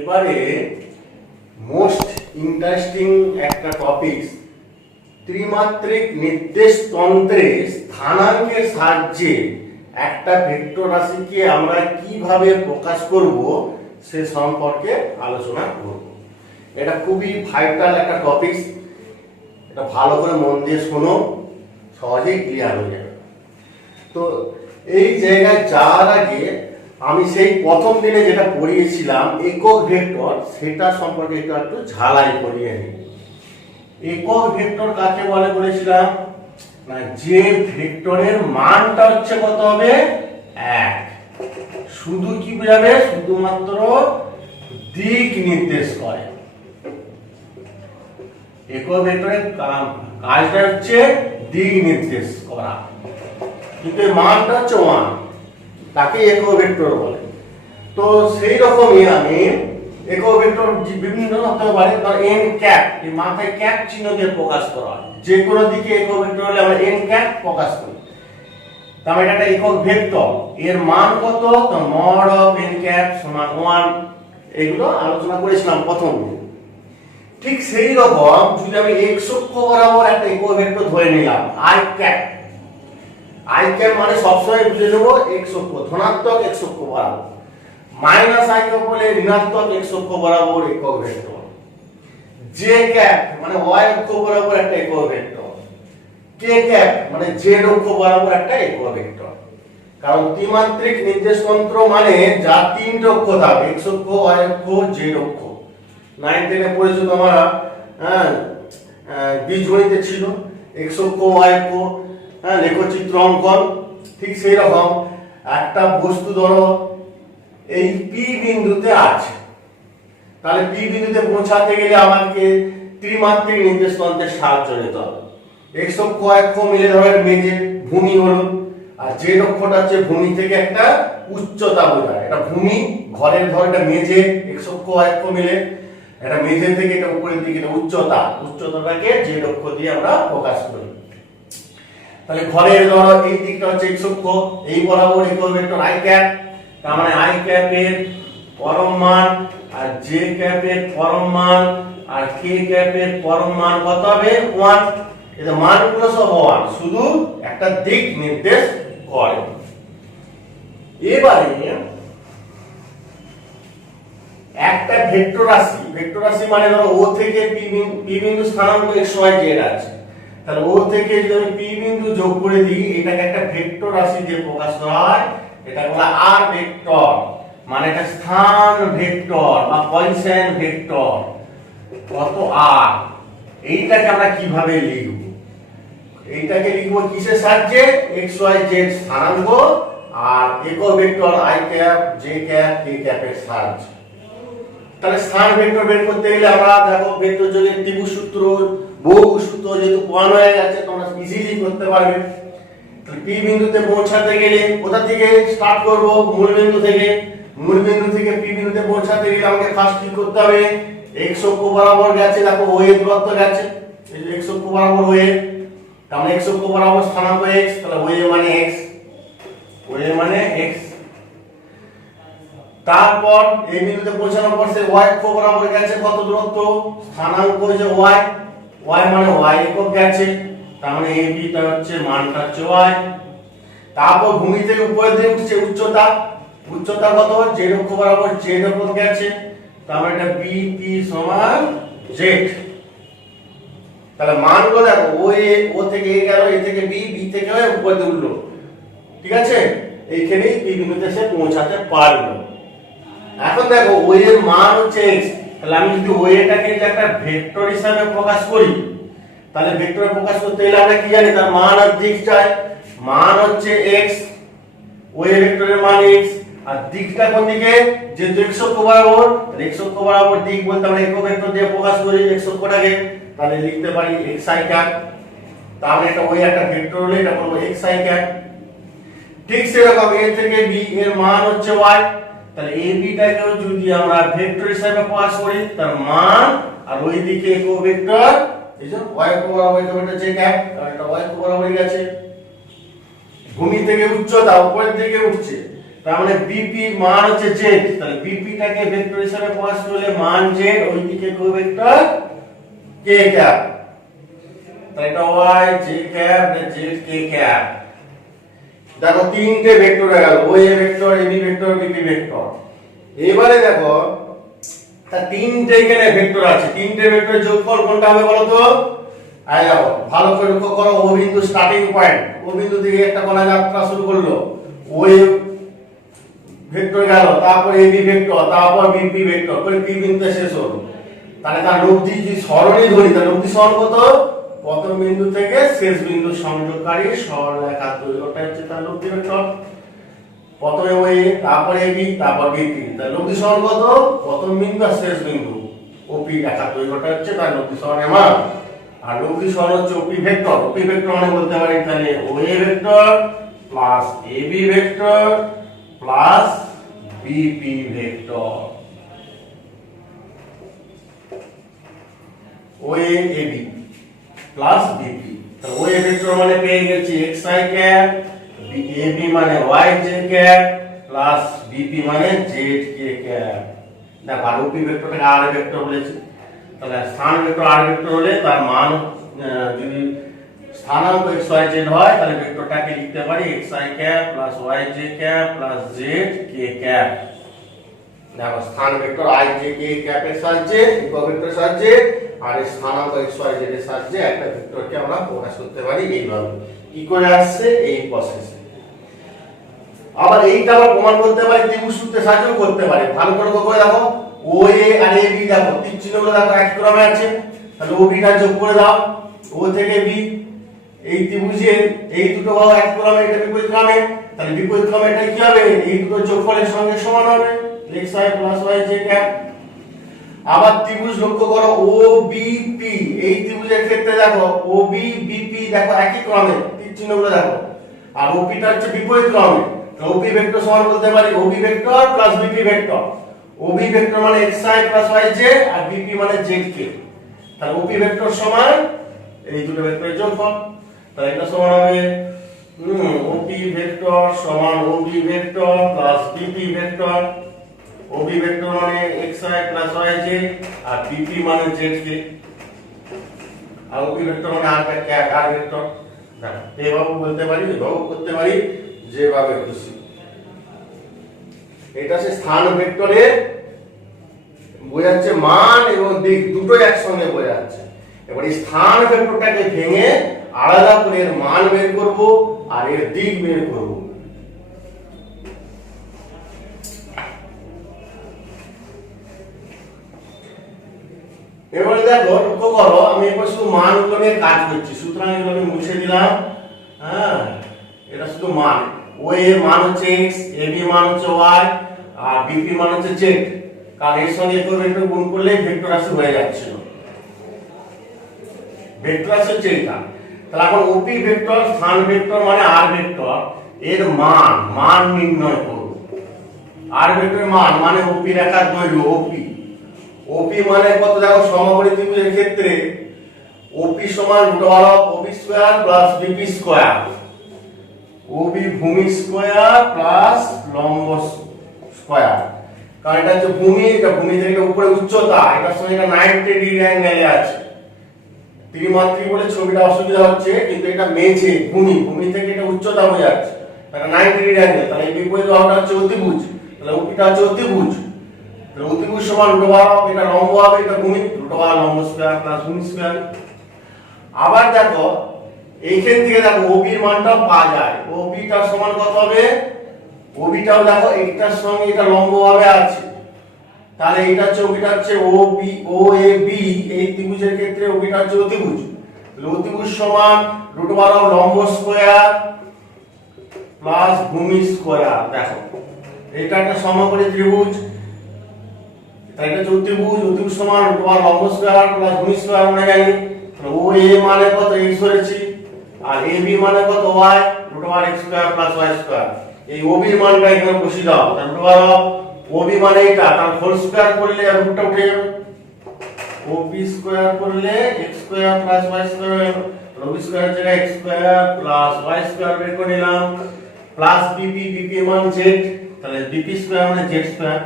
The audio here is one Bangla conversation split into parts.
এবারে মোস্ট ইন্টারেস্টিং একটা টপিক, ত্রিমাত্রিক নির্দেশ তন্ত্রে স্থানাঙ্কের সাহায্যে একটা ভেক্টর রাশিকে আমরা কিভাবে প্রকাশ করব সে সম্পর্কে আলোচনা করব। এটা খুবই ভাইটাল একটা টপিক, এটা ভালো করে মন দিয়ে শোনো, সহজেই ক্লিয়ার হয়ে যাবে। তো এই জায়গায় যাওয়ার আগে আমি সেই প্রথম দিনে যেটা পড়িয়েছিলাম একক ভেক্টর, সেটা সম্পর্কে একটু ঝালাই করিয়ে নিই। একক ভেক্টর কাকে বলে বলেছিলাম না, যে ভেক্টরের মানটা হচ্ছে কত হবে, 1। শুধু কি বোঝাবে, শুধুমাত্র দিক নির্দেশ করে। একক ভেক্টরের কাজটা হচ্ছে দিক নির্দেশ করা, কিন্তু এর মানটা হচ্ছে 1, তাকে একক ভেক্টর বলে। তো সেই রকমই আমি একক ভেক্টর বিভিন্ন হতে পারে, ধর n ক্যাপ, এই মাথায় ক্যাপ চিহ্ন দিয়ে প্রকাশ করা হয়। যে কোনো দিকে একক ভেক্টর হলে আমরা n ক্যাপ প্রকাশ করি, তার মানে এটা একটা একক ভেক্টর। এর মান কত, তো মড অফ n ক্যাপ সমান 1, এগুলো আলোচনা করেছিলাম প্রথম। ঠিক সেই রকম যদি আমি x অক্ষ বরাবর একটা একক ভেক্টর ধরে নিলাম i ক্যাপ, i ক্যাপ মানে সবসময় বুঝে নেব x অক্ষ, ধনাত্মক x অক্ষ বরাবর, মাইনাস i ক্যাপ বলে ঋণাত্মক x অক্ষ বরাবর একক ভেক্টর, j ক্যাপ মানে y অক্ষ বরাবর একটা একক ভেক্টর, k ক্যাপ মানে z অক্ষ বরাবর একটা একক ভেক্টর। কারণ ত্রিমাত্রিক নির্দেশ তন্ত্র মানে যা তিনটে অক্ষ থাকবে, x অক্ষ, y অক্ষ, z অক্ষ। 9-10 এ পড়েছো তোমরা, বীজগণিতে ছিল x অক্ষ, y অক্ষ, লেখচিত্র অঙ্কন। ঠিক সেই রকম একটা বস্তু ধরো এই P বিন্দুতে আছে, তাহলে P বিন্দুতে পৌঁছাতে গেলে আমাকে ত্রিমাত্রিক নির্দেশ তন্ত্রের সাহায্য নিতে হবে। x অক্ষ, y অক্ষ মিলে ধরো মেঝে ভূমি হলো, আর z অক্ষটা হচ্ছে ভূমি থেকে একটা উচ্চতা বোঝায়। এটা ভূমি, ঘরের ধর এটা মেঝে, x অক্ষ, y অক্ষ মিলে এটা মেঝে থেকে এটা উপরের দিকে এটা উচ্চতা, উচ্চতাটাকে z অক্ষ দিয়ে আমরা প্রকাশ করি। তাহলে ঘরের ধরো এই দিকটা হচ্ছে x অক্ষ, এই বরাবর একক ভেক্টর i ক্যাপ, তার মানে i ক্যাপ এর পরম মান আর j ক্যাপ এর পরম মান আর k ক্যাপ এর পরম মান কত হবে, 1। এটা মানগুলো সব 1, শুধু একটা দিক নির্দেশ করে। এবারে একটা ভেক্টর রাশি মানে ধরো ও থেকে p বিন্দু স্থানাঙ্ক x y z আছে, তাহলে ও থেকে যদি আমি p বিন্দু যোগ করে দিই, এটাকে একটা ভেক্টর রাশি দিয়ে প্রকাশ করা হয়, এটা বলা r ভেক্টর, মানে এটা স্থান ভেক্টর বা পজিশন ভেক্টর। কত r, এইটাকে আমরা কিভাবে লিখব, এইটাকে লিখব কিসের সাহায্যে, x y z স্থানাঙ্ক আর একক vector i cap, j cap, k ক্যাপের সাহায্যে। তাহলে স্থান ভেক্টর বের করতে গেলে আমরা দেখো ভেক্টর যোগের ত্রিভুজ সূত্র, বহু সূত্র যেহেতু পড়ানো হয়ে গেছে তোমরা ইজিলি করতে পারবে। তাহলে p বিন্দুতে পৌঁছাতে গেলে কোথা থেকে স্টার্ট করব, মূল বিন্দু থেকে। মূল বিন্দু থেকে p বিন্দুতে পৌঁছাতে গেলে আমাকে ফার্স্ট কি করতে হবে, x অক্ষ বরাবর গেছে, দেখো ওয়ে দূরত্ব গেছে, এই যে x অক্ষ বরাবর ওয়ে, তার মানে x অক্ষ বরাবর স্থানাঙ্ক x, তাহলে ওয়ে মানে x, ওয়ে মানে x। তারপর এই বিন্দুতে পৌঁছানোর পর সে y অক্ষ বরাবর গেছে, কত দূরত্ব, স্থানাঙ্ক হচ্ছে y, y মানে y একক গেছে, তার মানে ab টা হচ্ছে মানটা হচ্ছে y। তারপর ভূমি থেকে উপরের দিকে উঠছে, উচ্চতা কত, z অক্ষ বরাবর z একক গেছে, তার মানে এটা bp সমান z। তাহলে মানগুলো দেখো, ও থেকে a গেল, a থেকে b, b থেকে উপরে দিকে উঠলো, ঠিক আছে, এইখানেই p বিন্দুতে সে পৌঁছাতে পারলো। এখন দেখো ওই এর মান হচ্ছে x, তাহলে আমি যদি ওই এটাকে যে একটা ভেক্টর হিসাবে প্রকাশ করি, তাহলে ভেক্টরে প্রকাশ করতে গেলে আমরা কি জানি, তার মান আর দিক চাই। মান হচ্ছে x, ওই ভেক্টরের মান x, আর দিকটা কোন দিকে, যে x অক্ষ বরাবর, x অক্ষ বরাবর দিক বলতে আমরা একক ভেক্টর দিয়ে প্রকাশ করি x অক্ষটাকে, তাহলে লিখতে পারি xi ক্যাপ। তাহলে এটা ওই একটা ভেক্টর হলে এটা বলবো xi ক্যাপ। ঠিক সেরকম a থেকে b এর মান হচ্ছে y, তাহলে ab টাকেও যদি আমরা ভেক্টর হিসেবে প্রকাশ করি, তার মান আর ওই দিকে একক ভেক্টর, এই যে y অক্ষ বরাবর একক ভেক্টর j ক্যাপ, তাহলে এটা y অক্ষ বরাবর গেছে। ভূমি থেকে উচ্চতা উপরের দিকে উঠছে, তার মানে বিপি মান হচ্ছে জেড, তাহলে বিপিটাকে ভেক্টর হিসেবে প্রকাশ করলে মান জেড, ওইদিকে কো ভেক্টর কে ক্যাপ, তাহলে এটা Y J cap Z K cap. দেখো তিনটে ভেক্টর হয়ে গেল, O A vector, AB vector, BP vector. এবারে দেখো তা তিনটে এখানে ভেক্টর আছে, তিনটে ভেক্টরের যোগফল কোনটা হবে বলো তো? আয় দেখো ভালো করে লক্ষ্য করো, ও বিন্দু স্টার্টিং পয়েন্ট, ও বিন্দু থেকে একটা কণা যাত্রা শুরু করলো, ও এ ভেক্টর গেল, তারপর এবি ভেক্টর, তারপর বিপি ভেক্টর করে পি বিন্দুতে শেষ হলো। তাহলে তার লব্ধি যদি সরণই ধরি, তার লব্ধি সরণ কত? প্রথম বিন্দু থেকে শেষ বিন্দু সংযোগকারী সরলরেখার দৈর্ঘ্যটা হচ্ছে তার লব্ধি ভেক্টর। প্রথমে ওই, তারপর এবি, তারপর বিপি, তার লব্ধি সরণ কত? প্রথম বিন্দু আর শেষ বিন্দু ওপি রেখার দৈর্ঘ্যটা হচ্ছে তার লব্ধি সরণের মান। আর লব্ধি সরণ হচ্ছে ওপি ভেক্টর। ওপি ভেক্টর মানে বলতে পারি তাহলে OA vector plus AB vector plus BP vector. OA AB plus BP, তাহলে ওএ ভেক্টর মানে পেয়ে গেছি xi ক্যাপ, এবি মানে yj ক্যাপ প্লাস বিপি মানে zk ক্যাপ। দেখো আর ওপি ভেক্টরটাকে আর ভেক্টর বলেছি, তাহলে স্থান ভেক্টর আর ভেক্টর হলে তার মান যদি স্থানাঙ্ক xyz হয় তাহলে ভেক্টরটাকে লিখতে পারি xi cap plus yj cap plus zk cap. দেখো স্থান ভেক্টর ijk ক্যাপের সাহায্যে, একক ভেক্টরের সাহায্যে আর স্থানাঙ্ক xyz এর সাহায্যে একটা ভেক্টরকে আমরা প্রকাশ করতে পারি এইভাবে। কি করে আসছে? এই প্রসেসে। আবার এইটা আমরা প্রমাণ করতে পারি ত্রিভুজ সূত্রের সাহায্যেও করতে পারি। ভালো করে লক্ষ্য করে দেখো, ওএ আর এবি দেখো তীর চিহ্নগুলো দেখো এক ক্রমে আছে, তাহলে ওবিটা যোগ করে দাও, ও থেকে বি, এই ত্রিভুজের এই দুটো বাহু এক ক্রমে, এটা বিপরীত ক্রমে, তাহলে বিপরীত ক্রমে এটা কি হবে? এই দুটো যোগফলের সঙ্গে সমান হবে xi প্লাস yj ক্যাপ। আবার ত্রিভুজ লক্ষ্য করো ওবিপি, এই ত্রিভুজের ক্ষেত্রে দেখো ওবি বিপি দেখো একই ক্রমে, তীর চিহ্নগুলো দেখো, আর ওপিটা হচ্ছে বিপরীত ক্রমে, তো ওপি ভেক্টর সমান বলতে পারি OB vector plus BP vector. OB vector মানে xi প্লাস yj আর বিপি মানে zk, তাহলে ওপি ভেক্টর সমান এই দুটো ভেক্টরের যোগফল, তাহলে এটা সমান হবে ওপি ভেক্টর সমান OB vector plus BP vector. OB vector মানে xi প্লাস yj আর বিপি মানে zk, আর ওপি ভেক্টর মানে আর ভেক্টর। দেখো এইভাবে বলতে পারি, এভাবে করতে পারি, যেভাবে খুশি। এটা হচ্ছে স্থান ভেক্টরের বোঝাচ্ছে মান এবং দিক দুটোই একসঙ্গে বোঝাচ্ছে। এবার এই স্থান ভেক্টরটাকে ভেঙে আলাদা করে এর মান বের করব আর এর দিক বের করব। এবারে দেখো লক্ষ্য করো, আমি এবার শুধু মানগুলো নিয়ে কাজ করছি, সুতরাং এগুলো আমি মুছে দিলাম। হ্যাঁ, এটা শুধু মান, ও এর মান হচ্ছে x, ab মান হচ্ছে y আর bp মান হচ্ছে z, কারণ এর সঙ্গে একক ভেক্টর গুণ করলে ভেক্টর রাশি হয়ে যাচ্ছিল। ভেক্টর রাশি হচ্ছে এটা। তাহলে এখন ওপি ভেক্টর স্থান ভেক্টর মানে আর ভেক্টর, এর মান নির্ণয় করব। আর ভেক্টরের মান মানে ওপি রেখার দৈর্ঘ্য, ওপি ওপি মানে কত? দেখো সমকোণী ত্রিভুজের ক্ষেত্রে ওপি সমান √OB square plus BP square, OB ভূমি স্কয়ার প্লাস লম্ব স্কয়ার। কারণ এটা হচ্ছে ভূমি, এটা ভূমি থেকে উপরে উচ্চতা, এটার সঙ্গে এটা 90 ডিগ্রি অ্যাঙ্গেলে আছে। ত্রিমাত্রিক বলে ছবিটা অসুবিধা হচ্ছে, কিন্তু এটা মেঝে ভূমি থেকে এটা উচ্চতা হয়ে যাচ্ছে, এটা 90 ডিগ্রি অ্যাঙ্গেল। তাহলে এই বিপরীত বাহুটা হচ্ছে অতিভুজ, তাহলে ওপিটা হচ্ছে অতিভুজ, তাহলে অতিভুজ সমান √, এটা লম্ব হবে, এটা ভূমি, √, লম্ব স্কয়ার প্লাস ভূমি স্কয়ার। আবার দেখো এইখান থেকে দেখো ওবির মানটা পাওয়া যায়, ওবিটা সমান কত হবে? ওবিটাও দেখো এইটার সঙ্গে এটা লম্বভাবে আছে, তাহলে এটা হচ্ছে ওবিটা হচ্ছে ওবি ওএবি, এই ত্রিভুজের ক্ষেত্রে ওবিটা হচ্ছে অতিভুজ, তাহলে অতিভুজ সমান √, লম্ব স্কয়ার প্লাস ভূমি স্কয়ার। দেখো এটা একটা সমকোণী ত্রিভুজ, তাই এটা হচ্ছে অতিভুজ, অতিভুজ সমান √, লম্ব স্কয়ার প্লাস ভূমি স্কয়ার আমরা জানি। ও এ মানে কত? x ধরেছি, আর এ বি মানে কত? y, √, x square plus y square. এই ওবি এর মানটা এখানে বসিয়ে দাও, তাহলে ওবি মানে এটা, তার হোল স্কয়ার করলে রুটটা উঠে যাবে, ওবি স্কয়ার করলে x square plus y square, OB square জায়গায় x square plus y square বের করে নিলাম, প্লাস বিপি, বিপি মান z, তাহলে বিপি স্কয়ার মানে জেড স্কয়ার।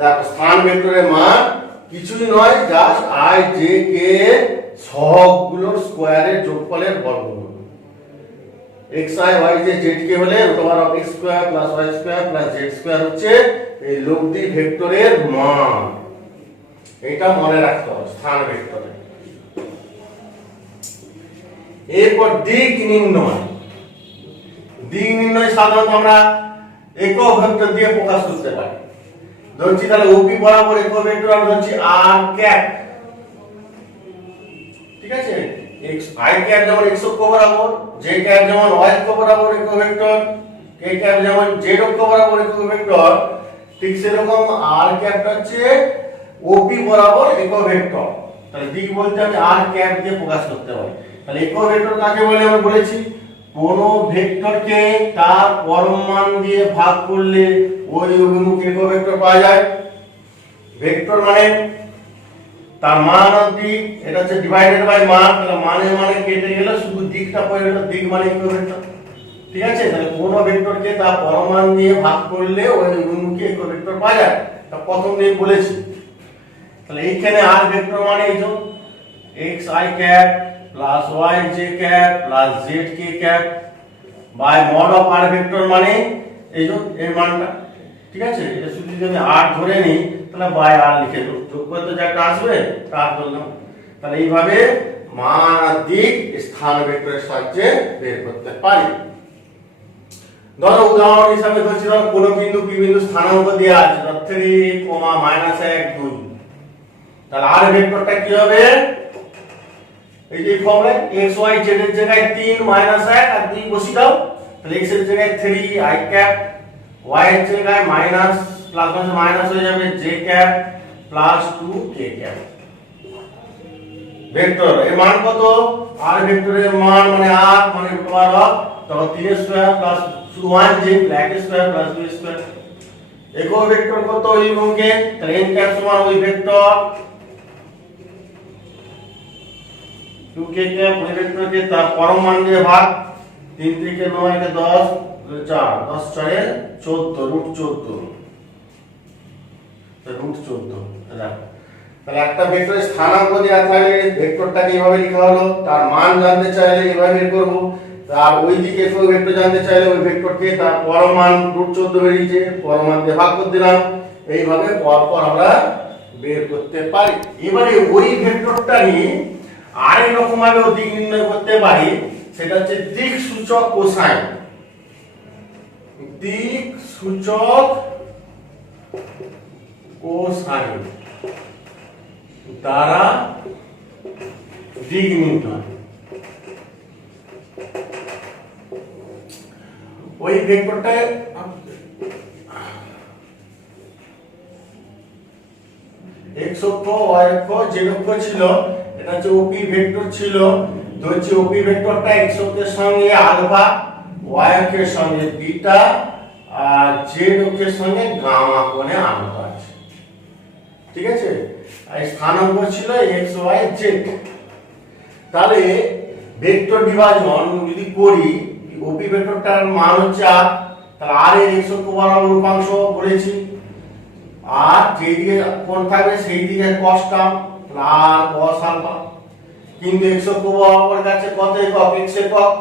দেখো স্থান ভেক্টরের মান কিছুই নয়, জাস্ট আই জে কে সহগগুলোর স্কয়ারের যোগফলের বর্গমূল। X I Y J Z K হলে √(x² + y² + z² হচ্ছে এই লব্ধি ভেক্টরের মান। এটা মনে রাখতে হবে স্থান ভেক্টরে। এরপর দিক নির্ণয়। দিক নির্ণয় সাধারণত আমরা একক ভেক্টর দিয়ে প্রকাশ করতে পারি। ধরছি তাহলে ওপি বরাবর একক ভেক্টর আমরা ধরছি আর ক্যাপ, ঠিক আছে। এক্স আই ক্যাপ যেমন x অক্ষ বরাবর, জে ক্যাপ যেমন y অক্ষ বরাবর একক ভেক্টর, কে ক্যাপ যেমন z অক্ষ বরাবর একক ভেক্টর, ঠিক সেরকম আর ক্যাপটা হচ্ছে ওপি বরাবর একক ভেক্টর। তাহলে দিক বলতে আমি আর ক্যাপ দিয়ে প্রকাশ করতে পারি। তাহলে একক ভেক্টর কাকে বলে আমরা বলেছি, কোন ভেক্টরকে তার পরম মান দিয়ে ভাগ করলে ওই অভিমুখে একক ভেক্টর পাওয়া যায়। ভেক্টর মানে তার মান আর দিক, এটা হচ্ছে ডিভাইডেড বাই মান। তাহলে মানে কেটে গেলে শুধু দিকটা পড়ে গেল, দিক মানে একক ভেক্টর, ঠিক আছে। তাহলে কোন ভেক্টরকে তার পরম মান দিয়ে ভাগ করলে ওই অভিমুখে একক ভেক্টর পাওয়া যায়, তা প্রথম দিন বলেছি। তাহলে এইখানে আর ভেক্টর মানে এই যে xi cap plus yj cap plus zk cap by mod of R vector মানে এই যে এই মানটা, ঠিক আছে। এটা শুধু যদি আমি r ধরে নিই তাহলে বাই r লিখে দেব, যোগ করে তো যেটা আসবে তার ধরলাম। তাহলে এইভাবে মান আর দিক স্থান ভেক্টরের সাহায্যে বের করতে পারি। ধরো উদাহরণ হিসাবে ধরছি, ধরো কোন বিন্দু p বিন্দু স্থানাঙ্ক দেওয়া আছে 3, -1, 2, তাহলে আর ভেক্টরটা কি হবে, এই যে ফর্মুলা x y z এর জায়গায় 3 -1 আর 2 বসিয়ে দাও। তাহলে x এর জায়গায় 3 i ক্যাপ, y এর জায়গায় মাইনাস প্লাস মাইনাস হয়ে যাবে j cap plus 2 k cap. Vector এর মান কত, আর ভেক্টরের মান মানে r মানে √(r) তো 3² প্লাস 1j + 2² একক ভেক্টর কত ওই অঙ্কে, তাহলে n ক্যাপ সমান ওই ভেক্টর 2k ক্যাপ ওই ভেক্টরকে তার পরম মান দিয়ে ভাগ, 3 থেকে 9 কে 10 4 10 4 14 √14 √14। তাহলে একটা ভেক্টরের স্থানাঙ্ক দেওয়া থাকলে ভেক্টরটাকে এইভাবে লেখা হলো, তার মান জানতে চাইলে এইভাবে বের করব। আর ওই দিকে একক ভেক্টর জানতে চাইলে ওই ভেক্টরকে তার পরম মান √14 বেরিয়েছে, পরম মান দিয়ে ভাগ করে দিলাম। এইভাবে পরপর আমরা বের করতে পারি। এবারে ওই ভেক্টরটা নিয়ে আরেক রকম ভাবে দিক নির্ণয় করতে পারি, সেটা হচ্ছে দিক সূচক কোসাইন। দিক সূচক কোসাইন দ্বারা দিক নির্ণয়। ওই ভেক্টরটা x অক্ষ y অক্ষ z অক্ষ ছিল, এটা হচ্ছে ওপি ভেক্টর ছিল। ধরছি ওপি ভেক্টরটা x অক্ষের সঙ্গে আলফা, y অক্ষের সঙ্গে বিটা আর z অক্ষের সঙ্গে গামা কোণে আনত আছে, ঠিক আছে। আর স্থানাঙ্ক ছিল x y z। তাহলে ভেক্টর বিভাজন যদি করি, ওপি ভেক্টরটার মান হচ্ছে r, তাহলে r এর x অক্ষ বরাবর উপাংশ বলেছি, আর যেই দিকে কোণ থাকবে সেই দিকে cos টার্ম আর cos আলফা। কিন্তু x অক্ষ বরাবর কাছে কত একক, x একক,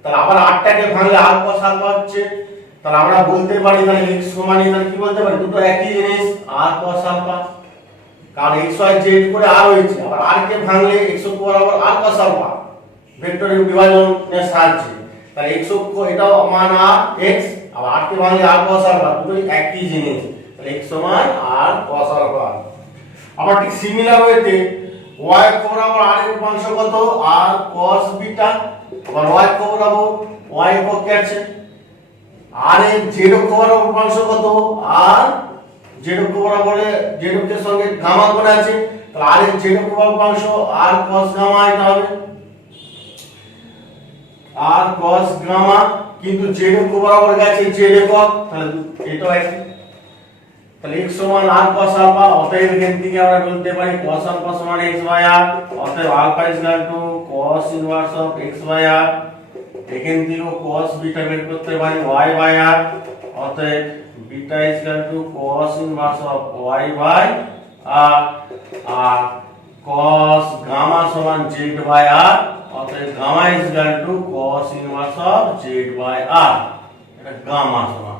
তাহলে আবার r টাকে ভাঙলে r cos আলফা হচ্ছে। তাহলে আমরা বলতে পারি তাহলে x সমান, তাহলে কি বলতে পারি, দুটো একই জিনিস r cos আলফা, কারণ x y z করে r হয়েছে, আবার r কে ভাঙলে x অক্ষ বরাবর r cos আলফা ভেক্টরের বিভাজনের সাহায্যে। তাহলে x অক্ষ এটাও মান r x, আবার r কে ভাঙলে r cos আলফা, দুটোই একই জিনিস। তাহলে x সমান r cos আলফা। আবার ঠিক সিমিলার ওয়েতে y অক্ষ বরাবর r এর উপাংশ কত, r cos বিটা, আবার y অক্ষ বরাবর y একক কি আছে, r এর z অক্ষ বরাবর উপাংশ কত, r z অক্ষ বরাবর z অক্ষের সঙ্গে গামা কোণ আছে, তাহলে r এর z অক্ষ বরাবর উপাংশ r cos গামা, এটা হবে r cos গামা। কিন্তু z অক্ষ বরাবর গেছে z একক, তাহলে এটাও একই। তাহলে x সমান r cos আলফা, অতএব এখান থেকে আমরা বলতে পারি cos আলফা সমান x বাই r, অতএব alpha is equal to cos inverse of x by r। এখান থেকে cos বিটা বের করতে পারি y বাই r, অতএব beta equal to cos inverse of y by r আর cos গামা সমান z বাই r অতএব gamma equal to cos inverse of z by r এটা গামা সমান।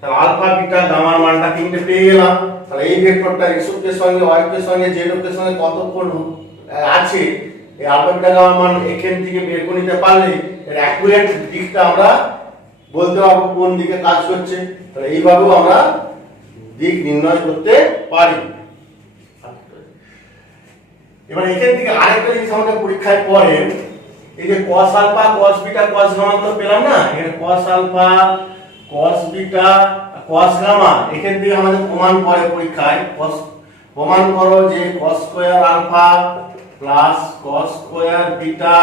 তাহলে আলফা বিটা গামার মানটা তিনটে পেয়ে গেলাম। তাহলে এই ভেক্টরটা x অক্ষের সঙ্গে y অক্ষের সঙ্গে z অক্ষের সঙ্গে কত কোণ আছে এই আলফা বিটা গামার মান এখান থেকে বের করে নিতে পারলে এর অ্যাকুরেট দিকটা আমরা বলতে পারবো কোন দিকে কাজ করছে। তাহলে এইভাবেও আমরা দিক নির্ণয় করতে পারি। এবার এখান থেকে আরেকটা জিনিস আমাদের পরীক্ষায় পড়ে, এই যে cos alpha cos beta cos gamma তো পেলাম না, এখানে cos alpha cos beta cos gamma এখান থেকে আমাদের প্রমাণ পড়ে পরীক্ষায়। প্রমাণ করো যে cos square alpha plus cos square beta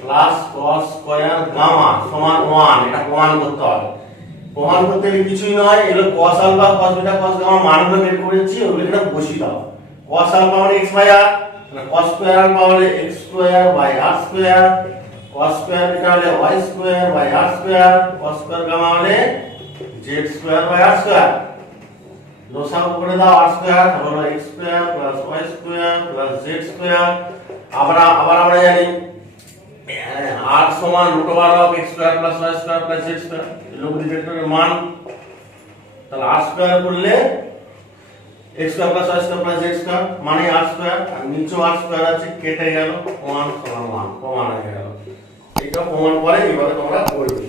plus cos square gamma সমান 1। এটা প্রমাণ করতে হবে। প্রমাণ করতে গেলে কিছুই নয়, এগুলো cos alpha cos beta cos gamma মানগুলো বের করেছি, ওগুলো এখানে বসিয়ে দাও। cos আলফা মানে x বাই r, তাহলে cos স্কয়ার আলফা হলে x square by r square, cos square beta হলে y square by r square, cos square gamma হলে z square by r square. লসাগু করে দাও r স্কয়ার হলো x square plus y square plus z square. আবার আমরা জানি r সমান √over of x square plus y square plus z square, লঘু ভেক্টরের মান। তাহলে r স্কয়ার করলে x square plus y square plus z square মানে r স্কয়ার, আর নিচে r স্কয়ার আছে কেটে গেল 1 সমান 1 প্রমাণ হয়ে গেল। এটা প্রমাণ করে এবারে তোমরা করবে।